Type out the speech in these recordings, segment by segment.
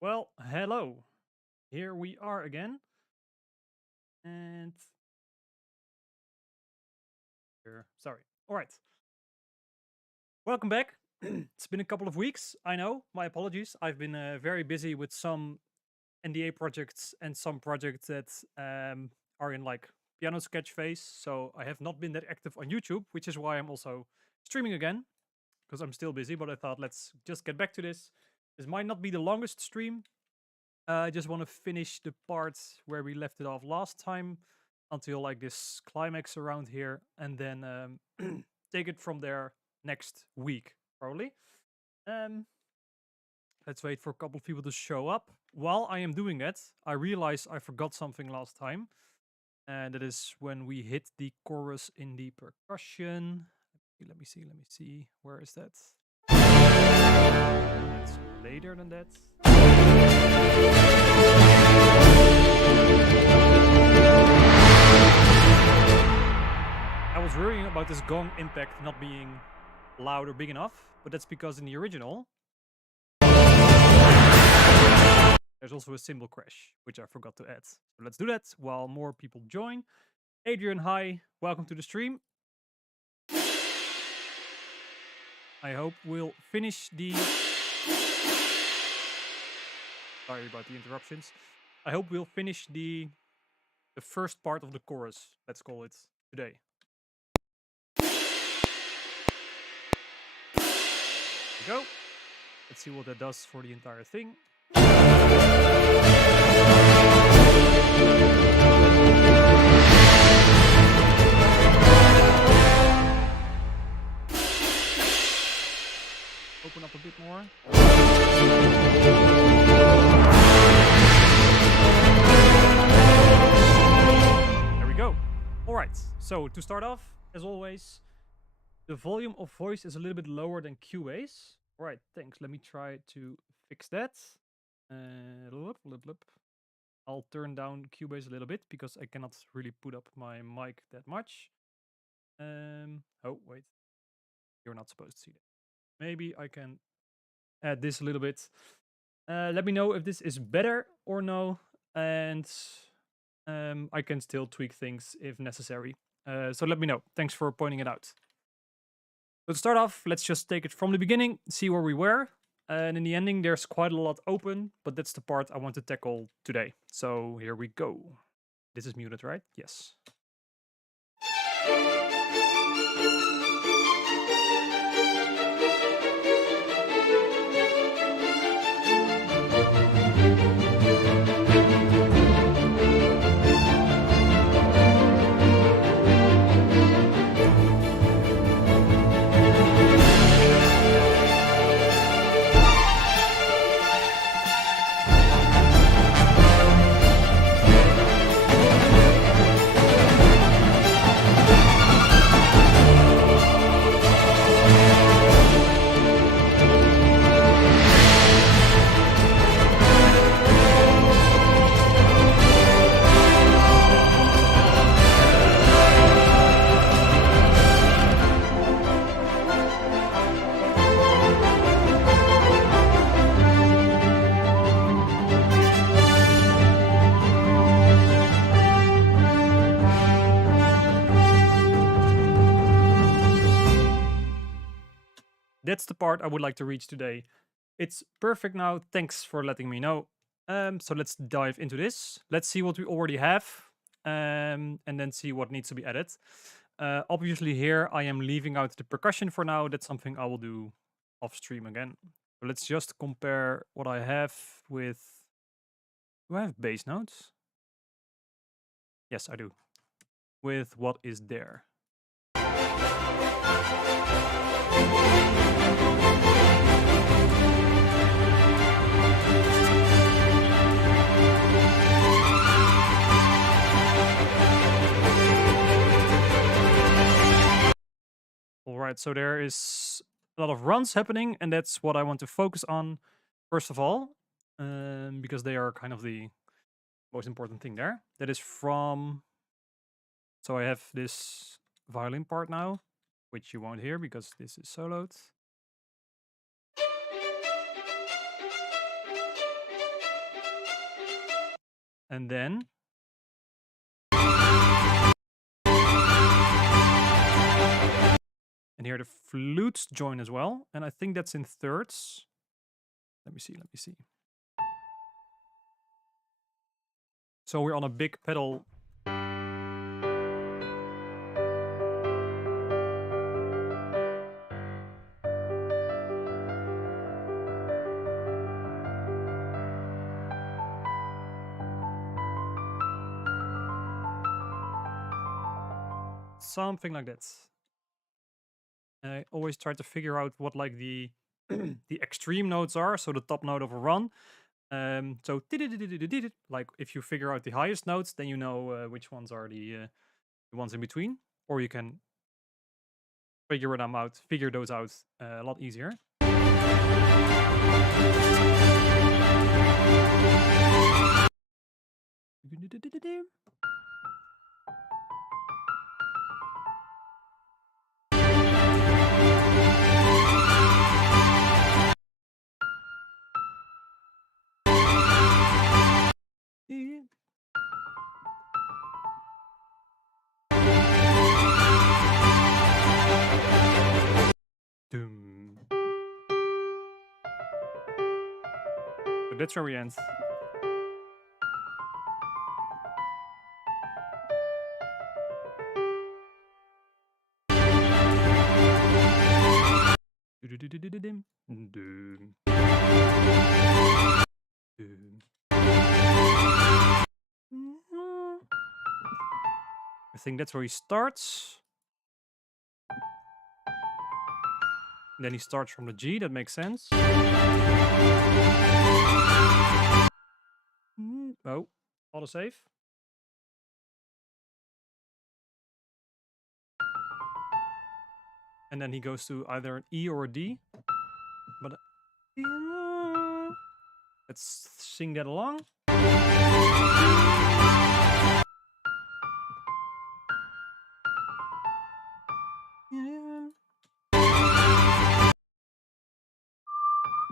Well, hello. Here we are again. And here, sorry. All right. Welcome back. It's been a couple of weeks. I know. My apologies. I've been very busy with some NDA projects and some projects that are in like piano sketch phase. So I have not been that active on YouTube, which is why I'm also streaming again because I'm still busy. But I thought let's just get back to this. This might not be the longest stream. I just want to finish the part where we left it off last time until like this climax around here, and then take it from there next week, probably. Um, let's wait for a couple of people to show up. While I am doing that, I realize I forgot something last time, and that is when we hit the chorus in the percussion. Let me see. Where is that? It's later than that. I was worrying about this gong impact not being loud or big enough, but that's because in the original there's also a cymbal crash, which I forgot to add. So let's do that while more people join. Adrian, hi, welcome to the stream. I hope we'll finish the... Sorry about the interruptions. I hope we'll finish the first part of the chorus, let's call it, today. There we go. Let's see what that does for the entire thing. Open up a bit more. There we go. All right, so to start off, as always, the volume of voice is a little bit lower than Cubase. All right, thanks. Let me try to fix that. I'll turn down Cubase a little bit because I cannot really put up my mic that much. Oh, wait. You're not supposed to see that. Maybe I can add this a little bit. Let me know if this is better or no. And I can still tweak things if necessary. So let me know. Thanks for pointing it out. So to start off, let's just take it from the beginning, see where we were. And in the ending, there's quite a lot open, but that's the part I want to tackle today. So here we go. This is muted, right? Yes. That's the part I would like to reach today. It's perfect now. Thanks for letting me know. So let's dive into this. Let's see what we already have, and then see what needs to be added. Obviously here I am leaving out the percussion for now. That's something I will do off stream again. So let's just compare what I have with... Do I have bass notes? Yes, I do. With what is there. All right, so there is a lot of runs happening, and that's what I want to focus on first of all, because they are kind of the most important thing there. That is from... So I have this violin part now, which you won't hear because this is soloed. And then and here the flutes join as well. And I think that's in thirds. Let me see. So we're on a big pedal. Something like that. And I always try to figure out what like the the extreme notes are, so the top note of a run. So like if you figure out the highest notes, then you know which ones are the ones in between, or you can figure those out a lot easier. Doom. So that's where we end. Doom. Doom. I think that's where he starts. And then he starts from the G, that makes sense. Oh, autosave. And then he goes to either an E or a D. But let's sing that along.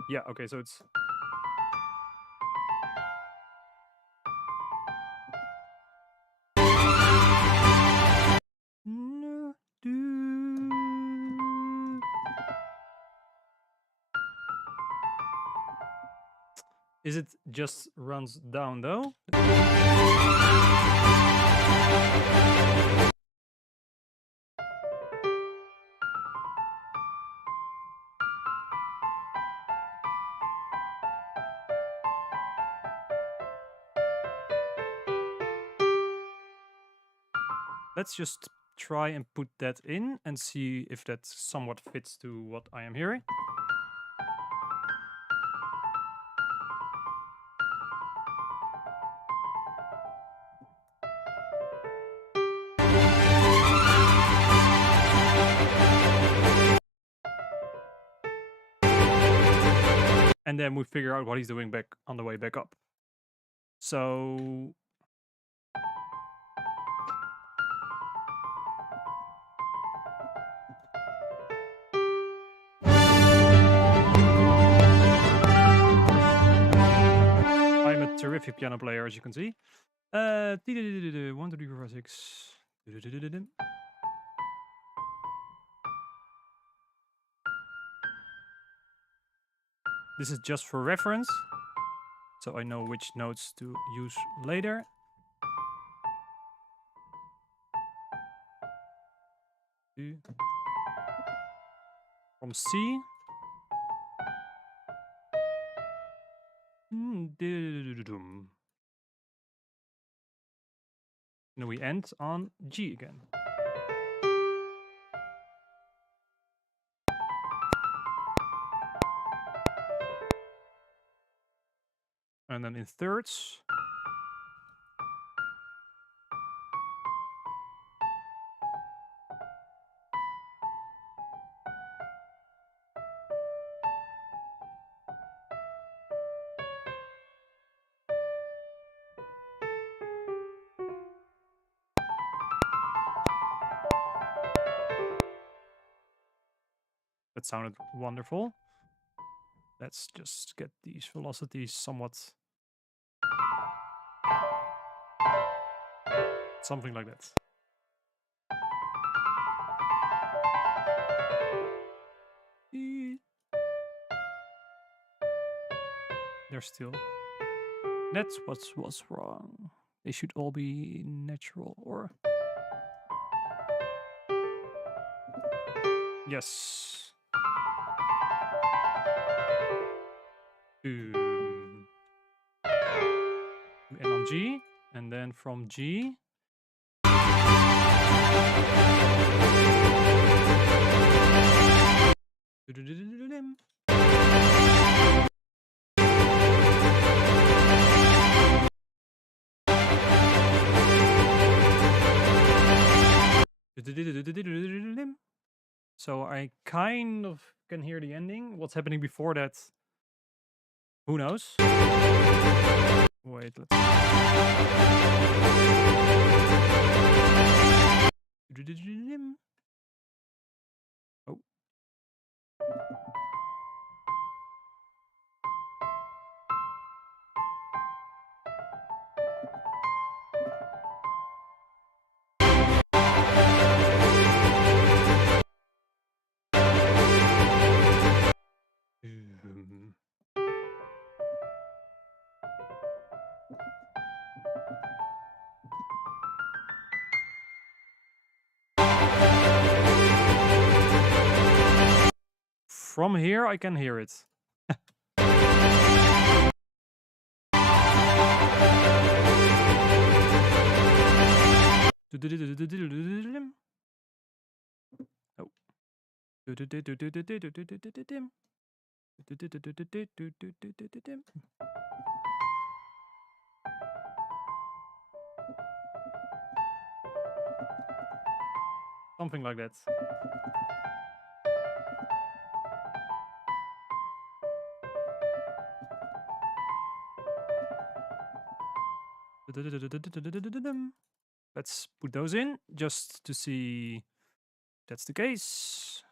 Yeah, okay, so it's Is it just runs down though? Let's just try and put that in and see if that somewhat fits to what I am hearing. And then we figure out what he's doing back on the way back up. So I'm a terrific piano player, as you can see. 1, 2, 3, 4, 5, 6. This is just for reference, so I know which notes to use later. From C. And we end on G again. And then in thirds. That sounded wonderful. Let's just get these velocities somewhat Something like that. They're still. That's what's wrong. They should all be natural, or yes. And on G, and then from G. So I kind of can hear the ending. What's happening before that? Who knows? Wait, let's. Oh. From here, I can hear it. Oh. Something like that. Let's put those in just to see if that's the case.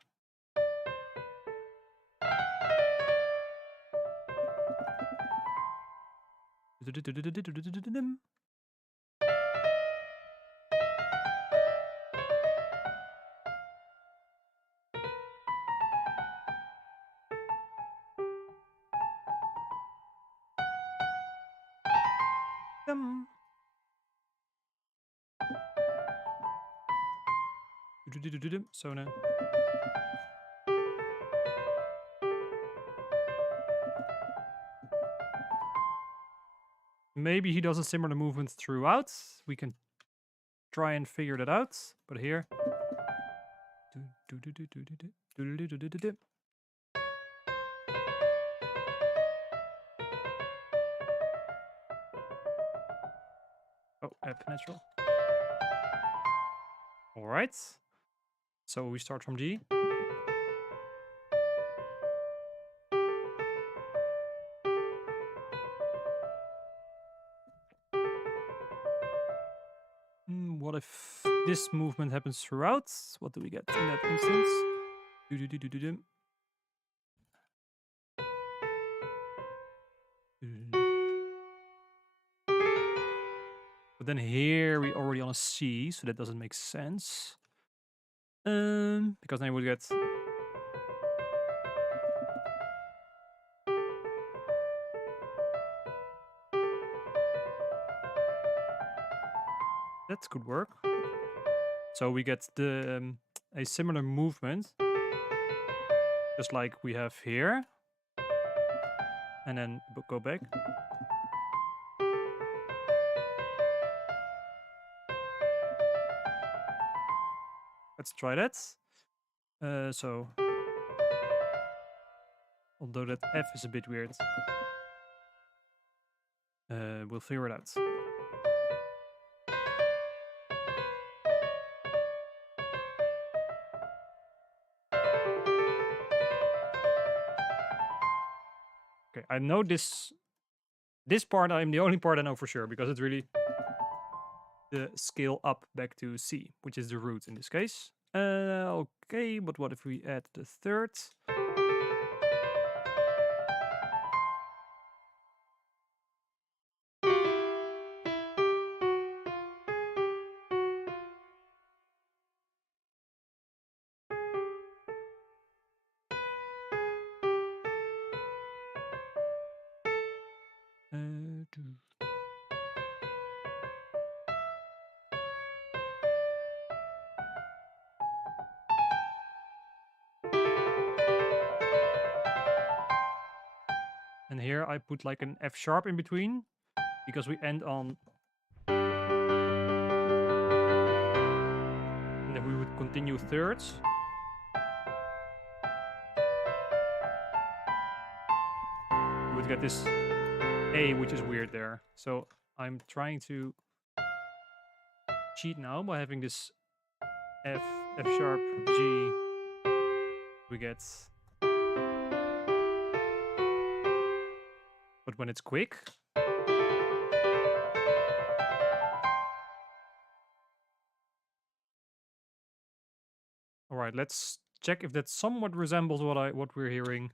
So now. Maybe he does a similar movement throughout. We can try and figure that out. But here. Oh, F natural. All right. So we start from G. What if this movement happens throughout? What do we get in that instance? But then here we already on a C, so that doesn't make sense. Because then we would get. That could work. So we get the a similar movement, just like we have here, and then go back. Let's try that. So, although that F is a bit weird, we'll figure it out. Okay, I know this part. I'm the only part I know for sure because it's really the scale up back to C, which is the root in this case. Okay, but what if we add the third? here I put like an F sharp in between because we end on. And then we would continue thirds. We would get this A, which is weird there. So I'm trying to cheat now by having this F sharp, G. We get. But when it's quick. All right, let's check if that somewhat resembles what we're hearing.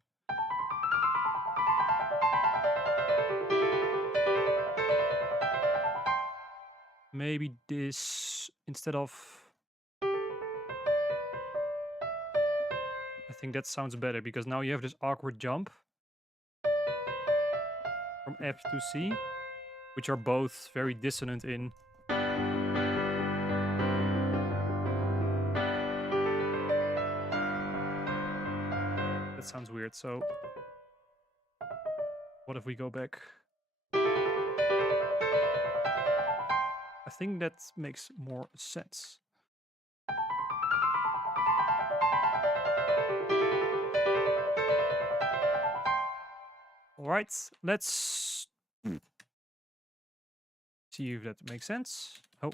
Maybe this instead of. I think that sounds better because now you have this awkward jump from F to C, which are both very dissonant in. That sounds weird. So what if we go back? I think that makes more sense. All right, let's see if that makes sense. Oh.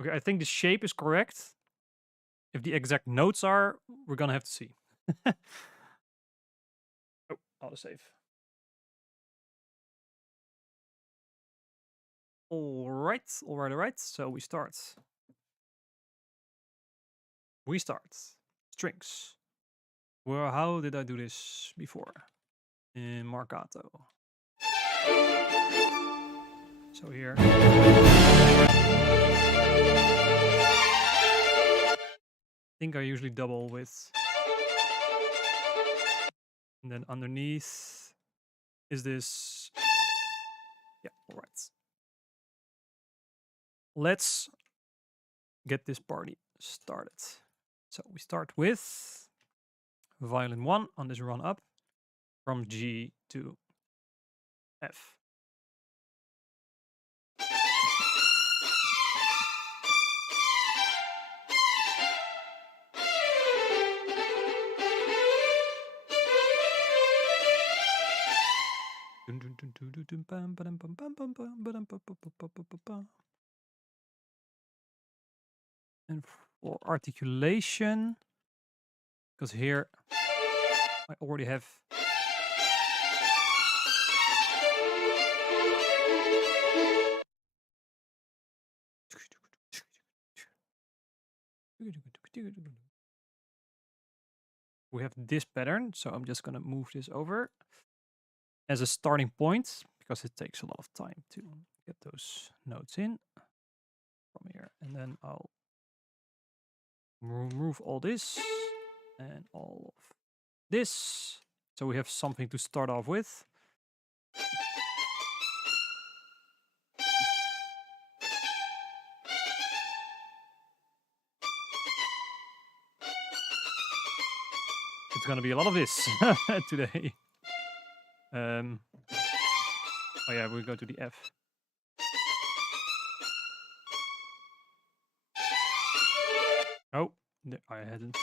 Okay, I think the shape is correct. If the exact notes are, we're gonna have to see. Oh, autosave. All right. So we start. Strings. Well, how did I do this before? In Marcato. So here. I think I usually double with. And then underneath is this. Yeah, all right. Let's get this party started. So we start with violin 1 on this run up from G to F. And for articulation, because here I already have we have this pattern, so I'm just gonna move this over as a starting point because it takes a lot of time to get those notes in from here, and then I'll remove all this and all of this, so we have something to start off with. It's gonna be a lot of this today. Oh yeah, we go to the F. Oh, I hadn't.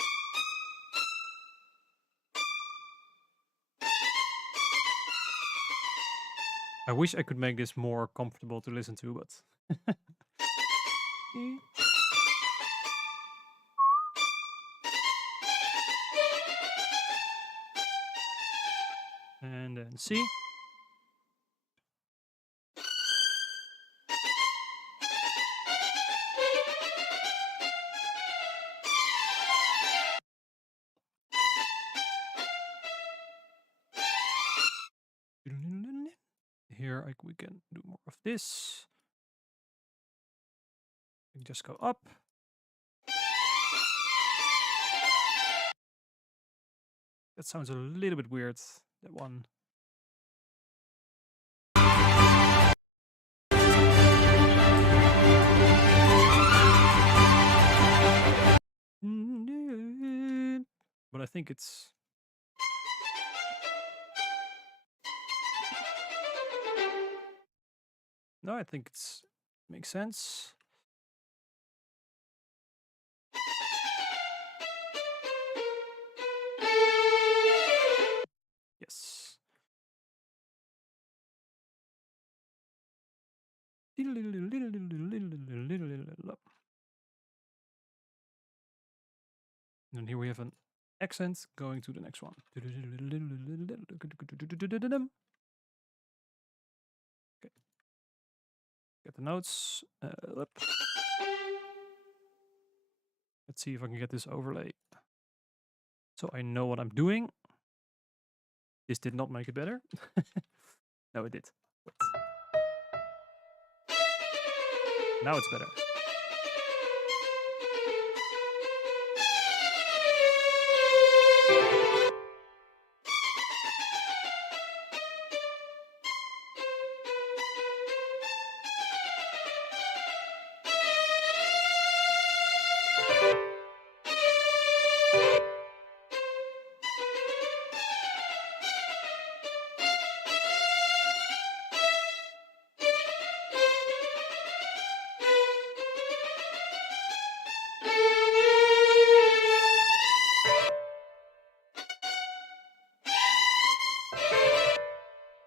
I wish I could make this more comfortable to listen to, but. And then C. Here we can do more of this. We just go up. That sounds a little bit weird, that one. I think it's... No, I think it's makes sense. Yes. And here we have an accent going to the next one. Okay. Get the notes. Let's see if I can get this overlay. So I know what I'm doing. This did not make it better. No, it did. Wait. Now it's better.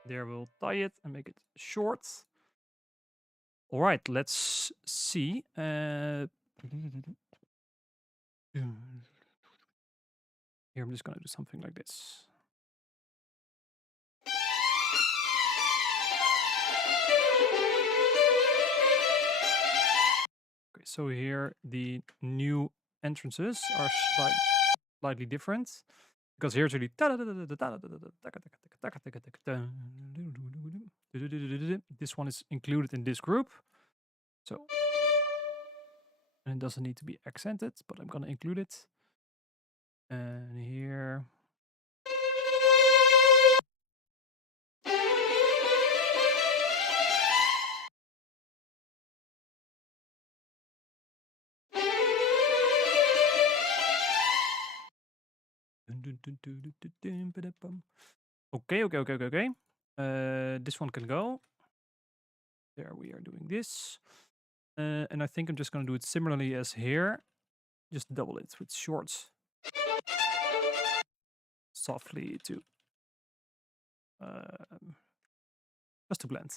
There, we'll tie it and make it short. All right, let's see. Here, I'm just going to do something like this. Okay, so here the new entrances are slightly different. Because here's really... This one is included in this group. So... And it doesn't need to be accented, but I'm going to include it. And here... Okay. This one can go. There we are doing this. And I think I'm just going to do it similarly as here. Just double it with shorts. Softly to... just to blend.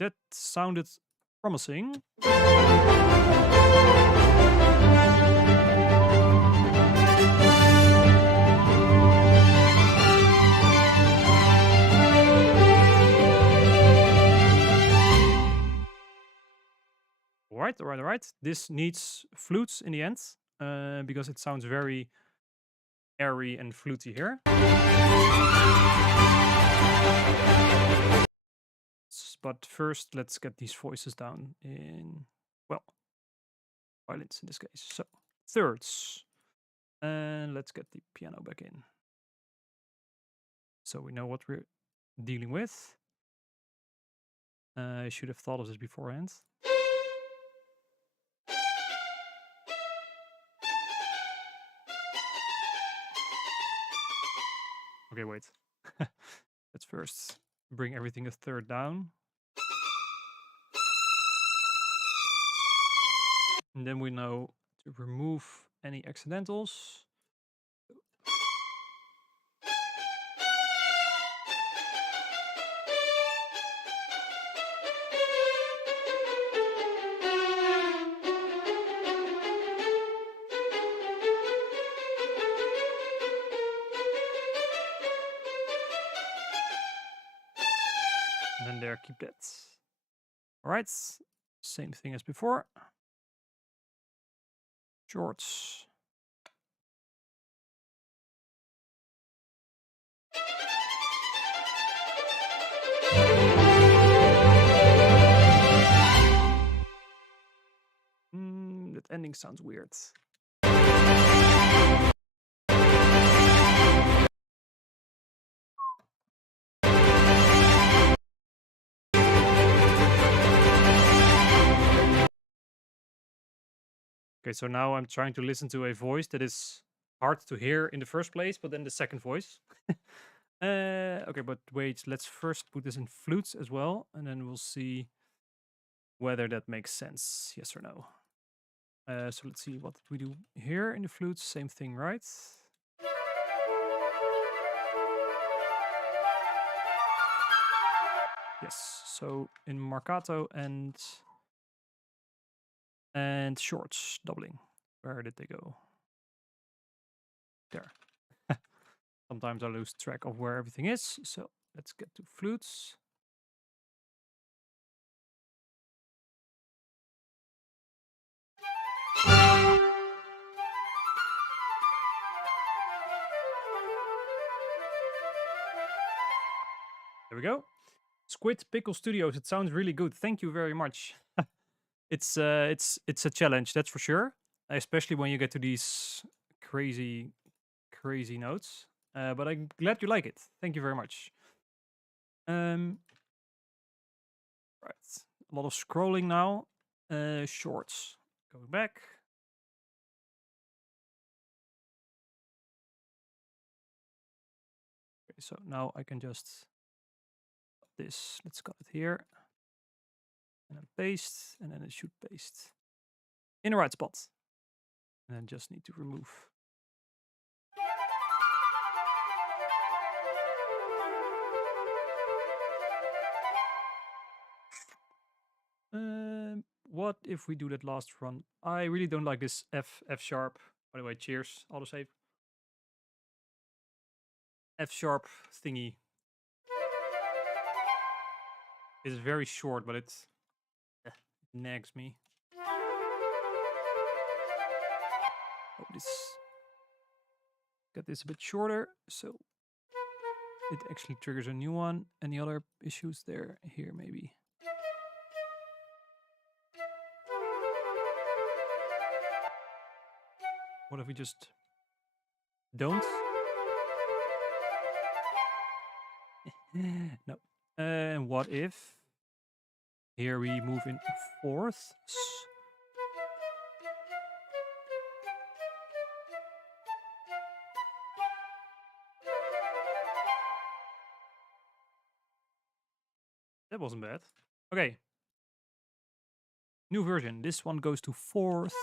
That sounded promising. All right. This needs flutes in the end, because it sounds very airy and fluty here. But first, let's get these voices down in, well, violins in this case. So, thirds. And let's get the piano back in. So we know what we're dealing with. I should have thought of this beforehand. Okay, wait. Let's first bring everything a third down. And then we know to remove any accidentals. And then there, keep that. All right, same thing as before. Shorts. That ending sounds weird. Okay, so now I'm trying to listen to a voice that is hard to hear in the first place, but then the second voice. Okay, but wait, let's first put this in flutes as well, and then we'll see whether that makes sense, yes or no. So let's see, what did we do here in the flutes? Same thing, right? Yes, so in marcato and shorts doubling. Where did they go? There. Sometimes I lose track of where everything is, so let's get to flutes. There we go. Squid Pickle Studios. It sounds really good. Thank you very much. It's a challenge, that's for sure. Especially when you get to these crazy notes. But I'm glad you like it. Thank you very much. Right. A lot of scrolling now. Shorts. Going back. Okay, so now I can just this. Let's cut it here. And then paste, and then it should paste in the right spot. And then just need to remove. What if we do that last run? I really don't like this F sharp. By the way, cheers, autosave. F sharp thingy. It's very short, but it nags me. Oh, get this a bit shorter, so it actually triggers a new one. Any other issues there? Here, maybe. What if we just don't? No. And what if here we move in fourths? That wasn't bad. Okay. New version. This one goes to fourths.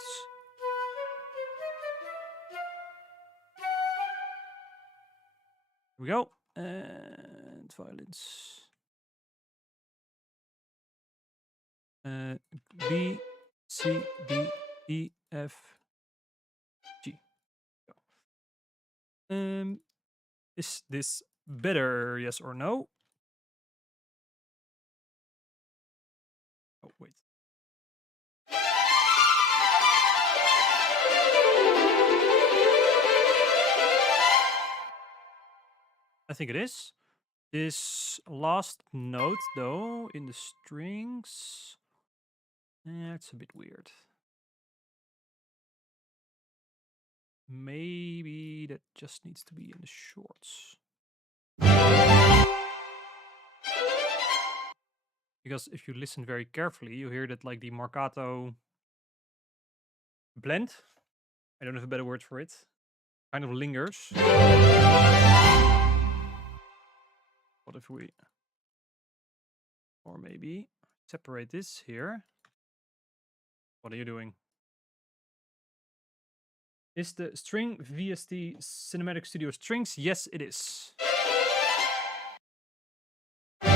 Here we go. And violins. B, C, D, E, F, G. Is this better, yes or no? Oh, wait. I think it is. This last note, though, in the strings, it's a bit weird. Maybe that just needs to be in the shorts. Because if you listen very carefully, you hear that like the marcato blend, I don't have a better word for it, kind of lingers. What if we, or maybe separate this here? What are you doing? Is the string VST Cinematic Studio strings? Yes, it is. I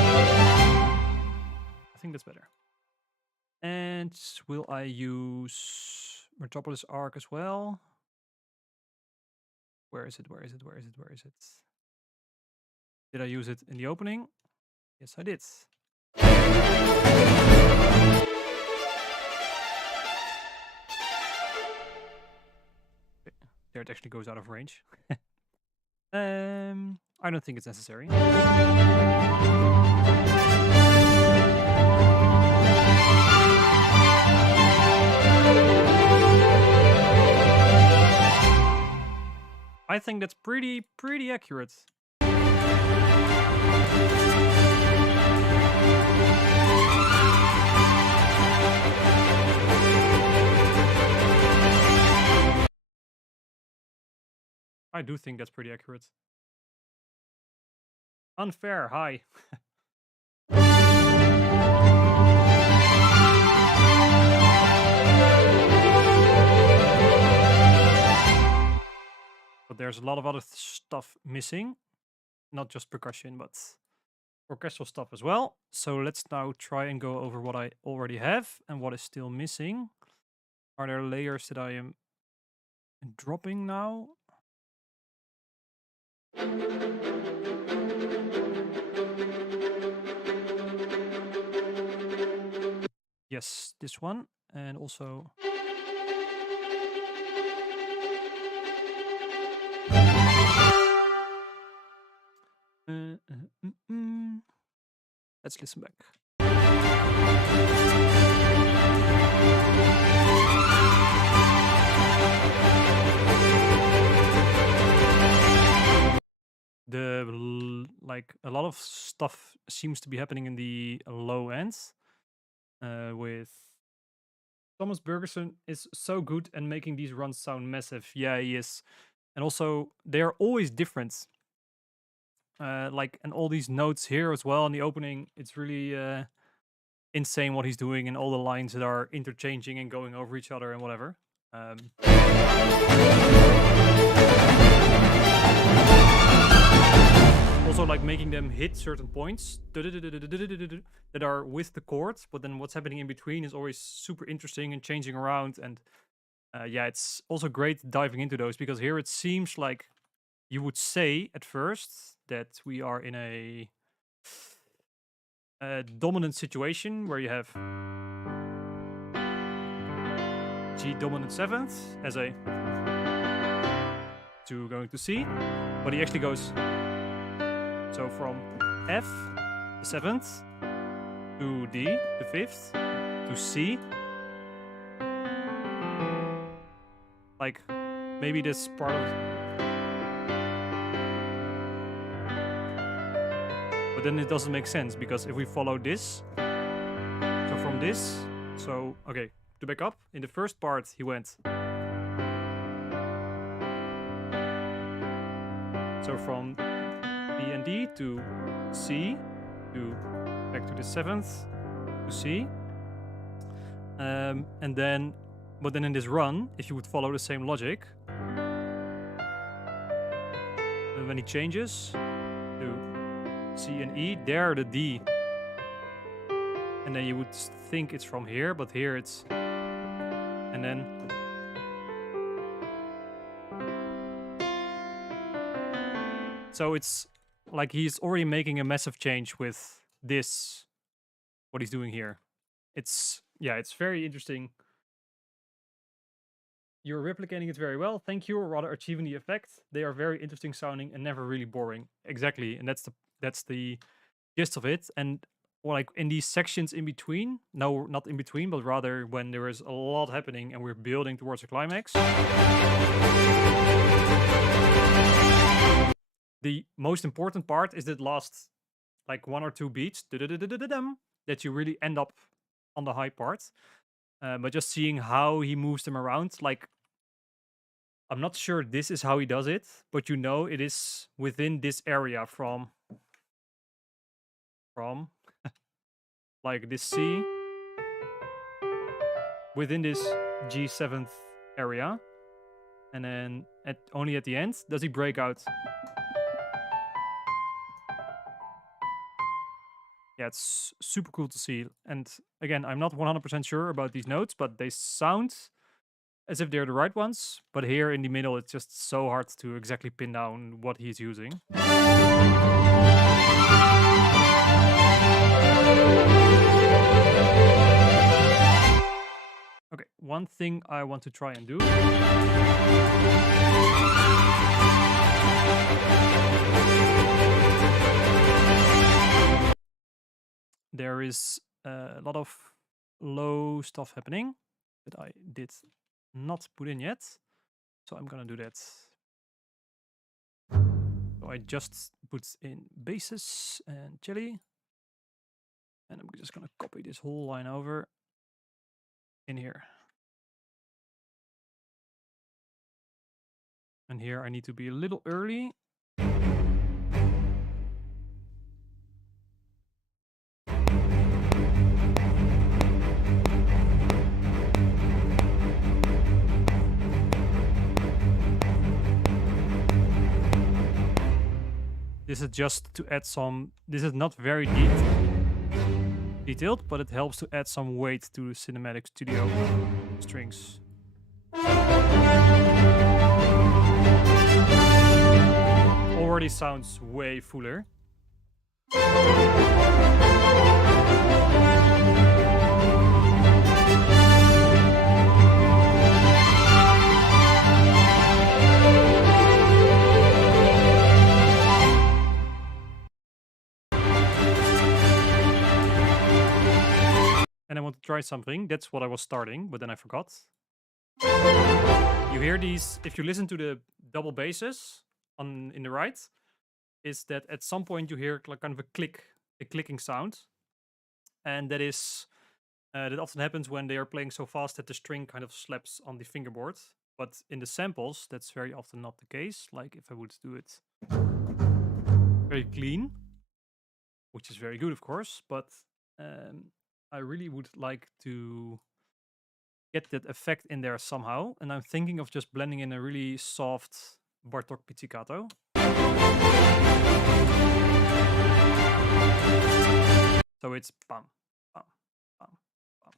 think that's better. And will I use Metropolis Arc as well? Where is it? Where is it? Where is it? Where is it? Did I use it in the opening? Yes, I did. There it actually goes out of range. I don't think it's necessary. I think that's pretty accurate. I do think that's pretty accurate. Unfair, hi. But there's a lot of other stuff missing. Not just percussion, but orchestral stuff as well. So let's now try and go over what I already have and what is still missing. Are there layers that I am dropping now? Yes, this one. And also... Let's listen back. Like a lot of stuff seems to be happening in the low ends. With Thomas Bergerson is so good and making these runs sound massive. Yeah, he is. And also, they are always different. Like, and all these notes here as well in the opening, it's really insane what he's doing, and all the lines that are interchanging and going over each other and whatever. Also, like making them hit certain points that are with the chord, but then what's happening in between is always super interesting and changing around. And yeah, it's also great diving into those, because here it seems like you would say at first that we are in a dominant situation where you have G dominant 7th as a to going to C, but he actually goes so from F, the 7th, to D, the 5th, to C. Like, maybe this part of... But then it doesn't make sense, because if we follow this, so from this, so, okay, to back up, in the first part he went. So from B and D to C, to back to the 7th, to C. And then, but then in this run, if you would follow the same logic, and when he changes to C and E, there the D. And then you would think it's from here, but here it's... And then... So it's like he's already making a massive change with this, what he's doing here. It's, yeah, it's very interesting. You're replicating it very well. Thank you, or rather achieving the effect. They are very interesting sounding and never really boring. Exactly, and that's the gist of it. And like in these sections in between, no, not in between, but rather when there is a lot happening and we're building towards a climax. The most important part is that last like 1 or 2 beats that you really end up on the high part. But just seeing how he moves them around, like, I'm not sure this is how he does it, but you know it is within this area from like this C within this G7th area, and then only at the end does he break out. Yeah, it's super cool to see. And again, I'm not 100% sure about these notes, but they sound as if they're the right ones. But here in the middle, it's just so hard to exactly pin down what he's using. Okay, one thing I want to try and do. There is a lot of low stuff happening that I did not put in yet. So I'm gonna do that. So I just put in basses and jelly. And I'm just gonna copy this whole line over in here. And here I need to be a little early. This is just to add some, this is not very detailed, but it helps to add some weight to Cinematic Studio strings. Already sounds way fuller. And I want to try something. That's what I was starting, but then I forgot. You hear these, if you listen to the double basses in the right, is that at some point you hear like kind of a clicking sound. And that is, that often happens when they are playing so fast that the string kind of slaps on the fingerboard. But in the samples, that's very often not the case. Like if I would do it very clean, which is very good, of course, but I really would like to get that effect in there somehow. And I'm thinking of just blending in a really soft Bartók pizzicato. So it's bam, bam, bam, bam.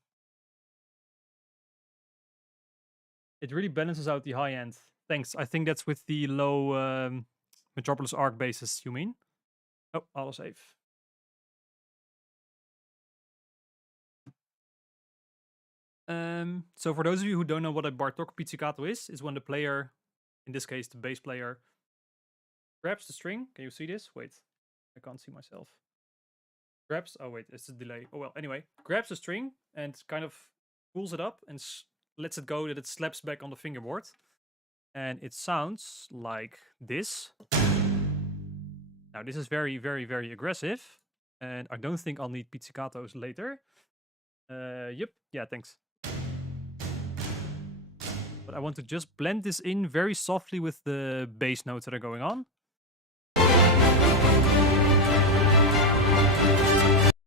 It really balances out the high end. Thanks. I think that's with the low Metropolis Arc bases, you mean? Oh, alles even. So for those of you who don't know what a Bartók pizzicato is when the player, in this case the bass player, grabs the string. Can you see this? Wait, I can't see myself. Grabs, oh wait, it's a delay. Oh well, anyway, grabs the string and kind of pulls it up and lets it go that it slaps back on the fingerboard. And it sounds like this. Now this is very, very, very aggressive. And I don't think I'll need pizzicatos later. Yep, yeah, thanks. But I want to just blend this in very softly with the bass notes that are going on.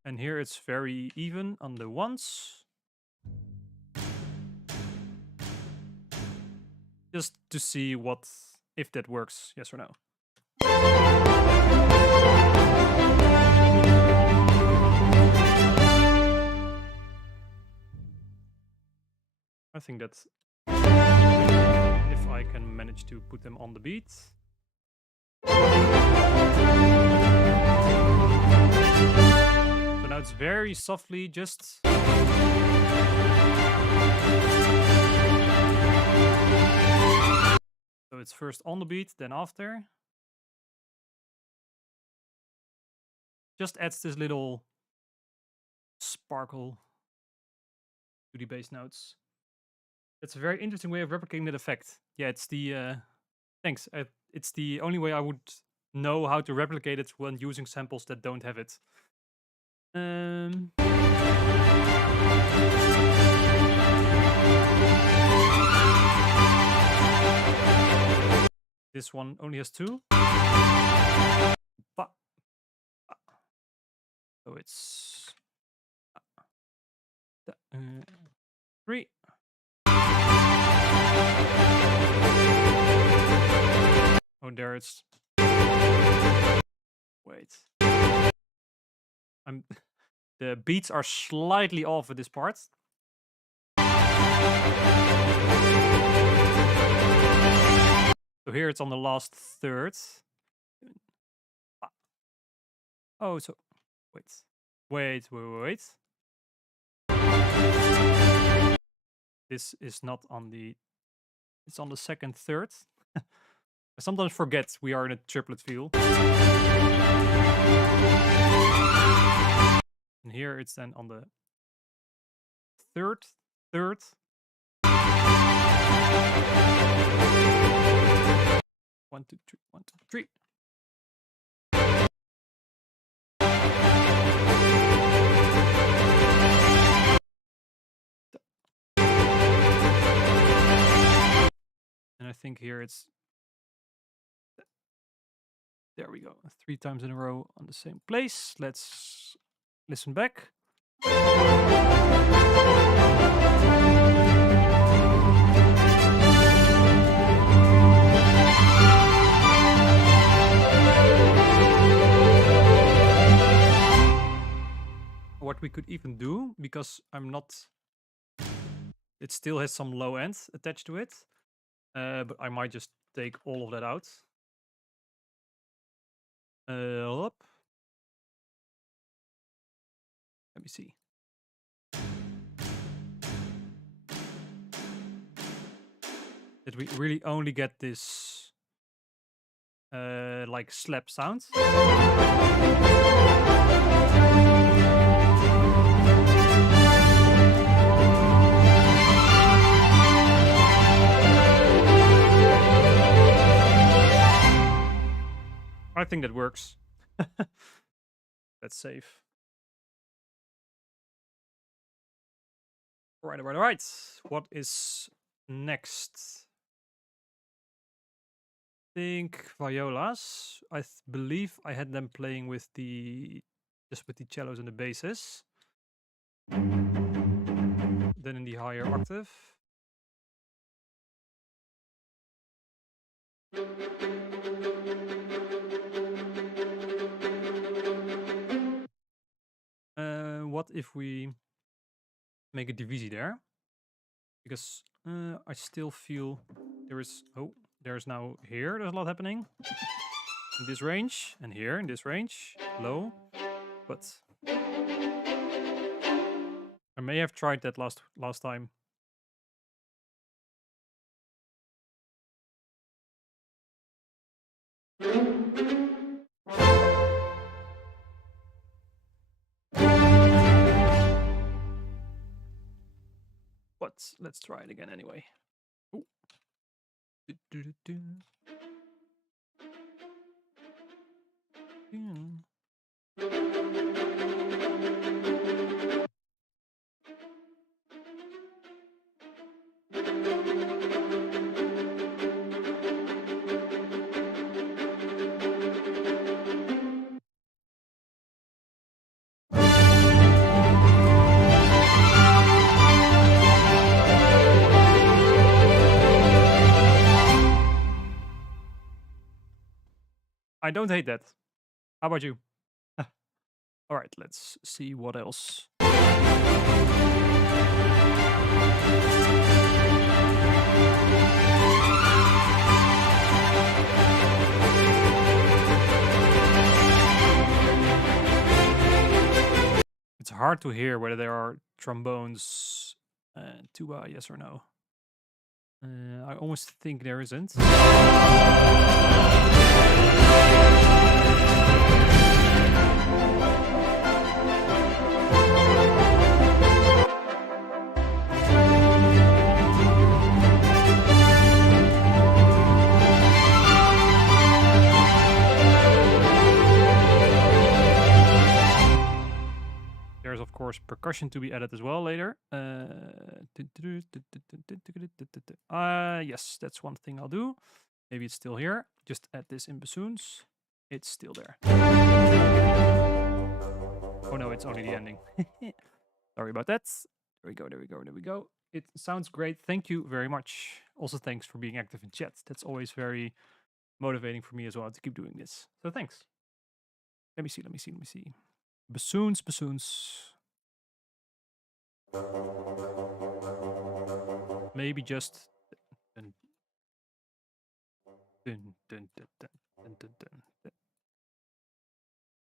And here it's very even on the ones. Just to see if that works, yes or no. I think that's if I can manage to put them on the beat. So now it's very softly just. So it's first on the beat, then after. Just adds this little sparkle to the bass notes. It's a very interesting way of replicating that effect. Yeah, it's the thanks. It's the only way I would know how to replicate it when using samples that don't have it. This one only has 2. So it's 3. Oh, there it's. Wait. The beats are slightly off at this part. So here it's on the last third. Oh, so wait. This is not on the. It's on the second third. I sometimes forget we are in a triplet feel. And here it's then on the third. 1, 2, 3, 1, 2, 3. And I think here it's There we go. 3 times in a row on the same place. Let's listen back. What we could even do, because it still has some low end attached to it, but I might just take all of that out. Up. Let me see. That we really only get this like slap sound. I think that works. That's safe. All right. What is next? I think violas. I believe I had them playing with just with the cellos and the basses. Then in the higher octave. What if we make a divisie there? Because I still feel there's now here, there's a lot happening. In this range, and here in this range, low. But I may have tried that last time. But let's try it again anyway. Ooh. I don't hate that. How about you? All right, let's see what else. It's hard to hear whether there are trombones, tuba, yes or no. I almost think there isn't. There's of course percussion to be added as well later. Yes, that's one thing I'll do. Maybe it's still here. Just add this in bassoons. It's still there. Oh no, it's only the ending. Sorry about that. There we go. It sounds great. Thank you very much. Also, thanks for being active in chat. That's always very motivating for me as well to keep doing this. So thanks. Let me see. Bassoons. Maybe just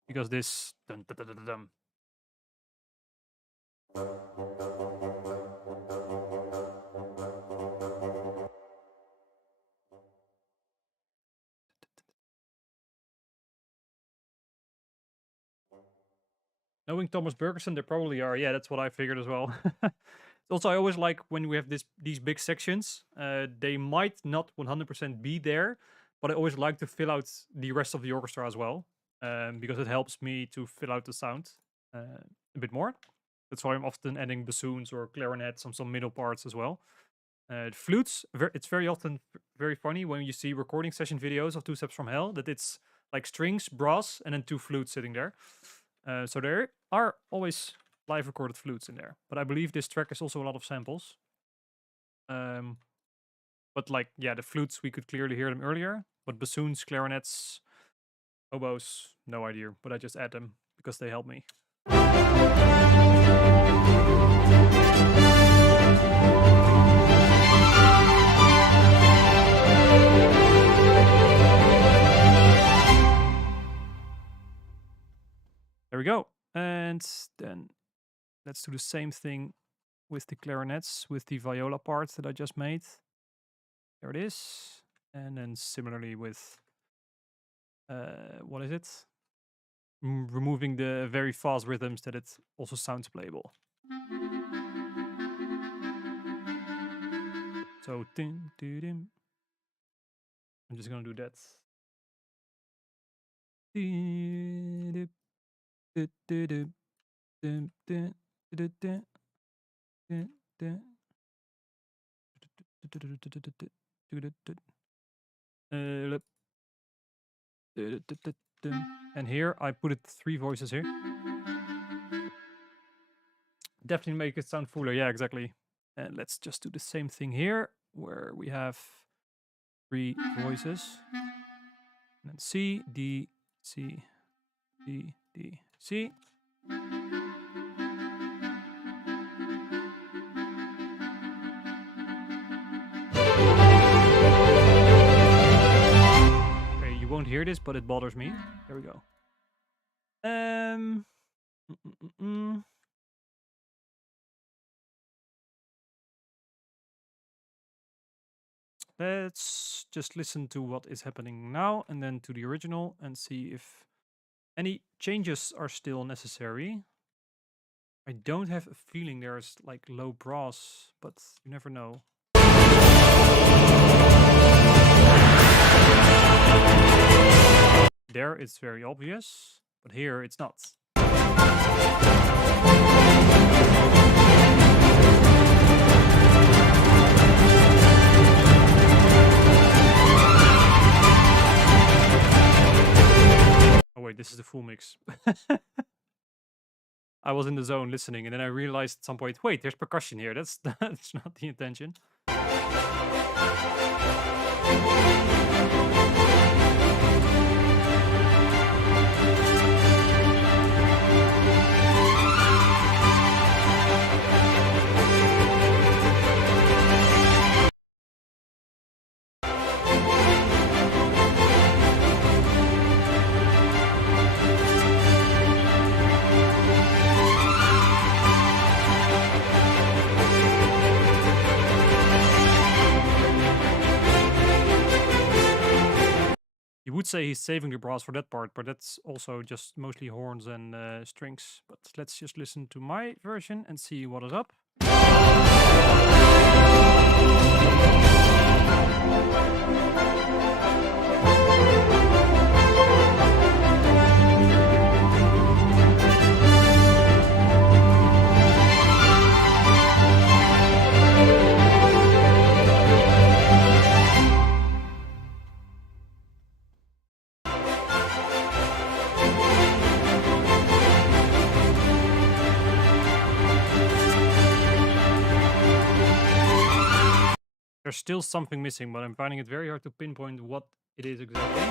because this knowing Thomas Bergerson, there probably are. Yeah, that's what I figured as well. Also, I always like when we have these big sections. They might not 100% be there, but I always like to fill out the rest of the orchestra as well, because it helps me to fill out the sound a bit more. That's why I'm often adding bassoons or clarinets on some middle parts as well. The flutes, it's very often very funny when you see recording session videos of Two Steps from Hell that it's like strings, brass, and then 2 flutes sitting there. So there are always live recorded flutes in there. But I believe this track is also a lot of samples. But like, yeah, the flutes, we could clearly hear them earlier. But bassoons, clarinets, oboes, no idea. But I just add them because they help me. There we go. And then let's do the same thing with the clarinets, with the viola part that I just made. There it is. And then similarly with, what is it? Removing the very fast rhythms that it also sounds playable. So, I'm just gonna do that. And here I put it 3 voices here. Definitely make it sound fuller. Yeah, exactly. And let's just do the same thing here, where we have 3 voices. And then C, D, C, D, D, C. Okay, you won't hear this, but it bothers me. There we go. Let's just listen to what is happening now and then to the original and see if any changes are still necessary. I don't have a feeling there's like low brass, but you never know. There it's very obvious, but here it's not. Oh wait, this is the full mix. I was in the zone listening, and then I realized at some point, wait, there's percussion here. That's not the intention. You would say he's saving the brass for that part, but that's also just mostly horns and strings. But let's just listen to my version and see what is up. There's still something missing, but I'm finding it very hard to pinpoint what it is exactly.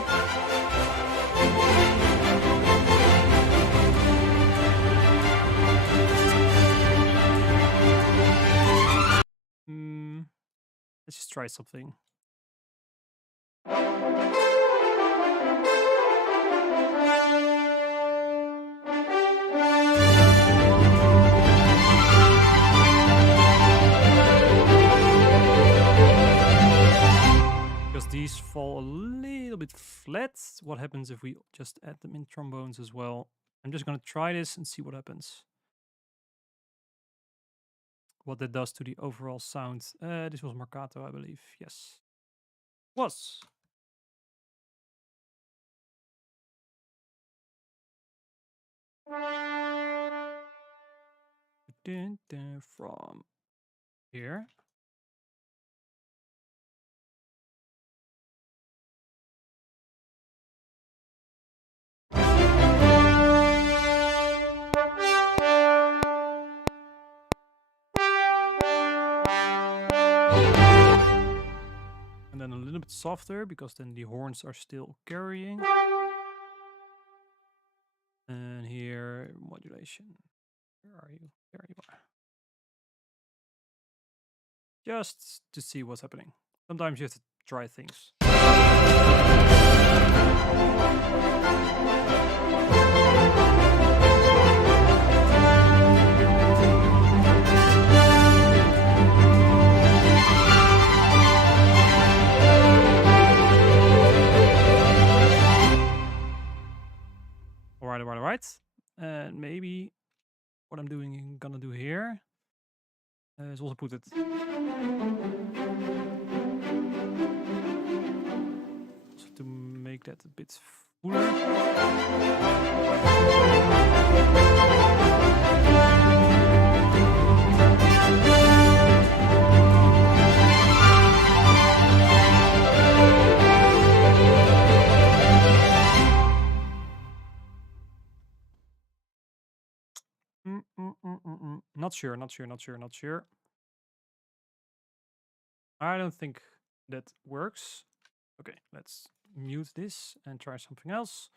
Let's just try something. Because these fall a little bit flat. What happens if we just add them in trombones as well? I'm just going to try this and see what happens. What that does to the overall sound. This was Marcato, I believe. Yes. Was. From here. then a little bit softer, because then the horns are still carrying. And here, modulation. Where are you? There you are. Just to see what's happening. Sometimes you have to try things. Alright. And maybe what I'm gonna do here is also put it also to make that a bit fuller. Not sure. I don't think that works. Okay, let's mute this and try something else.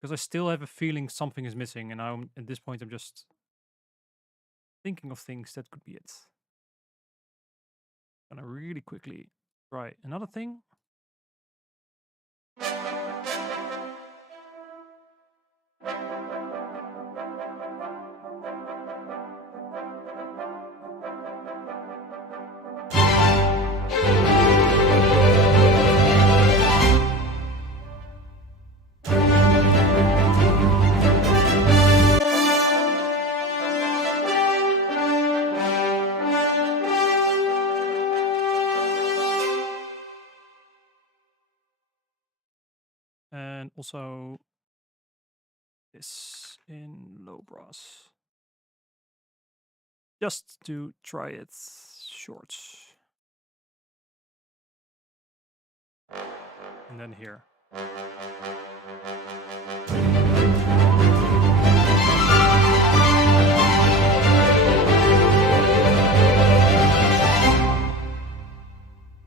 Because I still have a feeling something is missing, and now at this point I'm just thinking of things that could be it. I'm gonna really quickly try another thing. And also this in low brass. Just to try it short. And then here. I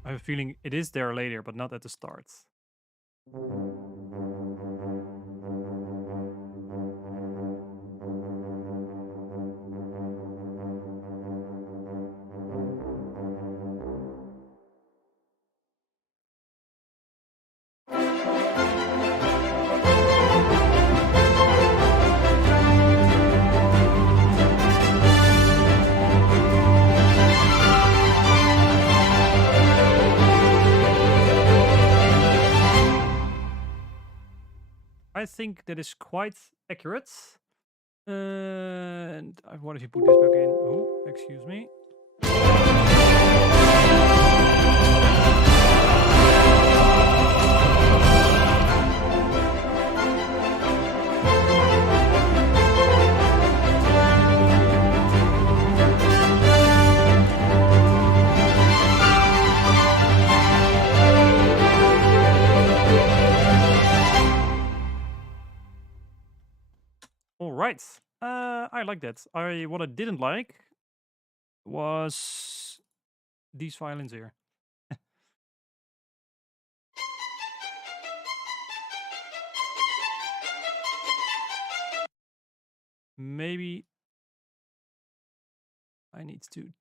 have a feeling it is there later, but not at the start. I think that is quite accurate. And what if you put this back in? Oh, excuse me. All right. I like that. What I didn't like was these violins here. Maybe I need to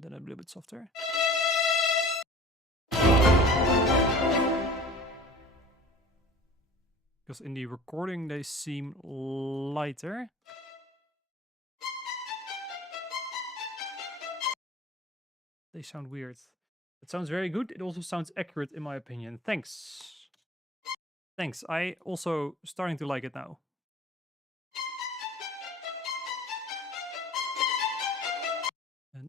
then a little bit softer. Because in the recording they seem lighter. They sound weird. It sounds very good. It also sounds accurate in my opinion. Thanks. Thanks. I also starting to like it now. And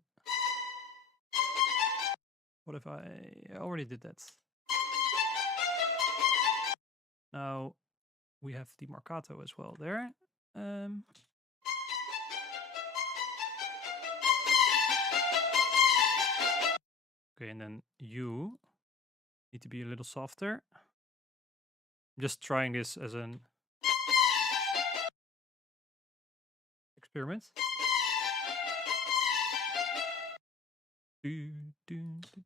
what if I already did that? Now we have the marcato as well there. Okay, and then you need to be a little softer. I'm just trying this as an experiment. Do, do, do.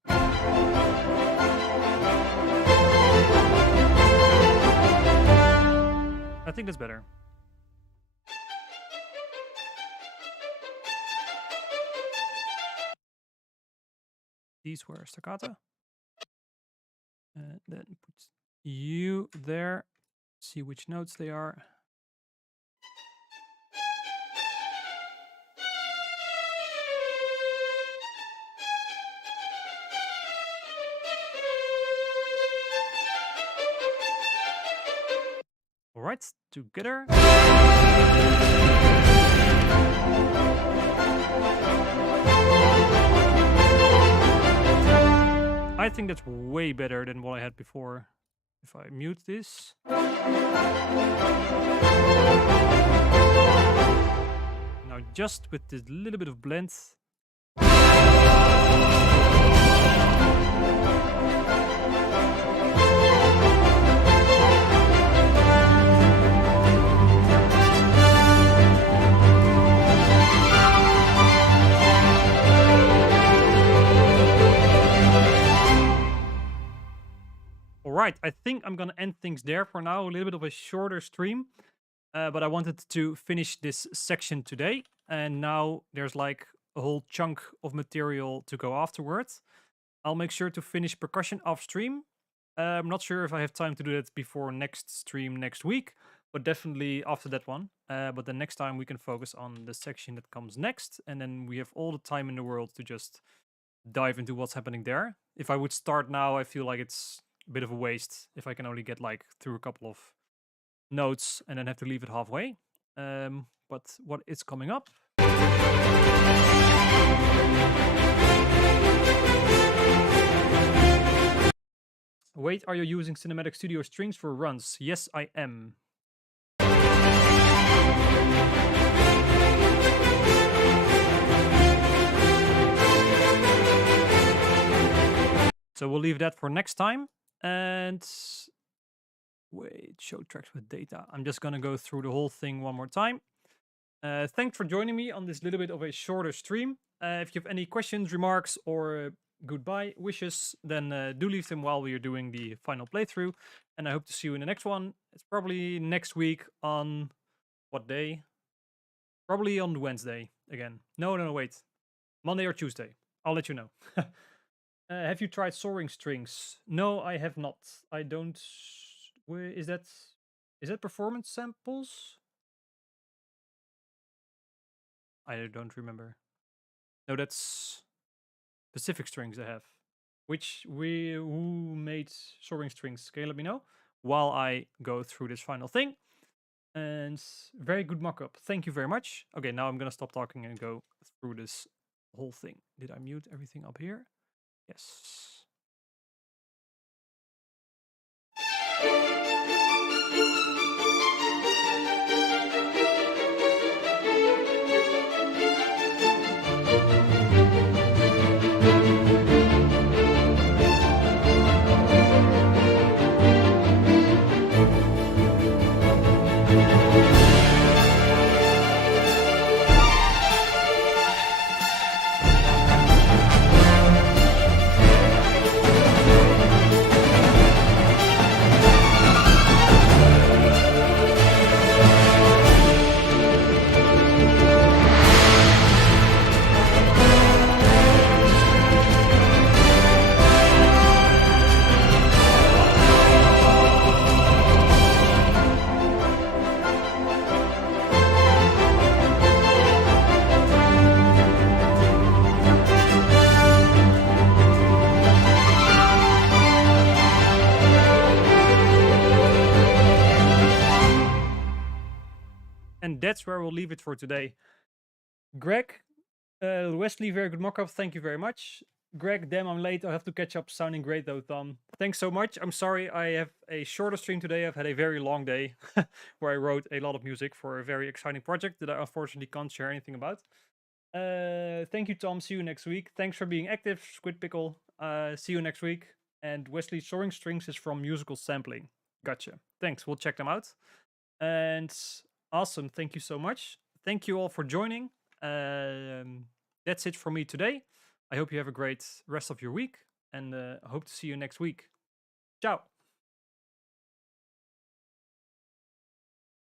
I think that's better. These were staccato. And then put you there. See which notes they are. All right, together. I think that's way better than what I had before. If I mute this. Now just with this little bit of blend. Alright, I think I'm gonna end things there for now. A little bit of a shorter stream. But I wanted to finish this section today. And now there's like a whole chunk of material to go afterwards. I'll make sure to finish percussion off stream. I'm not sure if I have time to do that before next stream next week, but definitely after that one. But the next time we can focus on the section that comes next. And then we have all the time in the world to just dive into what's happening there. If I would start now, I feel like it's a bit of a waste if I can only get like through a couple of notes and then have to leave it halfway. But what is coming up? Wait, are you using Cinematic Studio strings for runs? Yes, I am. So we'll leave that for next time. And wait, show tracks with data. I'm just gonna go through the whole thing one more time. Thanks for joining me on this little bit of a shorter stream. If you have any questions, remarks, or goodbye wishes, then do leave them while we are doing the final playthrough. And I hope to see you in the next one. It's probably next week on what day? Probably on Wednesday again. No, wait. Monday or Tuesday. I'll let you know. Have you tried soaring strings? No, I have not. I don't. Where is that? Is that performance samples? I don't remember. No, that's specific strings I have. Who made soaring strings? Can you let me know while I go through this final thing? And very good mock-up. Thank you very much. Okay, now I'm gonna stop talking and go through this whole thing. Did I mute everything up here? Yes. And that's where we'll leave it for today. Greg, Wesley, very good mock-up. Thank you very much. Greg, damn, I'm late. I have to catch up. Sounding great though, Tom. Thanks so much. I'm sorry I have a shorter stream today. I've had a very long day where I wrote a lot of music for a very exciting project that I unfortunately can't share anything about. Thank you, Tom. See you next week. Thanks for being active, Squid Pickle. See you next week. And Wesley, soaring strings is from musical sampling. Gotcha. Thanks. We'll check them out. And awesome. Thank you so much. Thank you all for joining. That's it for me today. I hope you have a great rest of your week, and hope to see you next week. Ciao.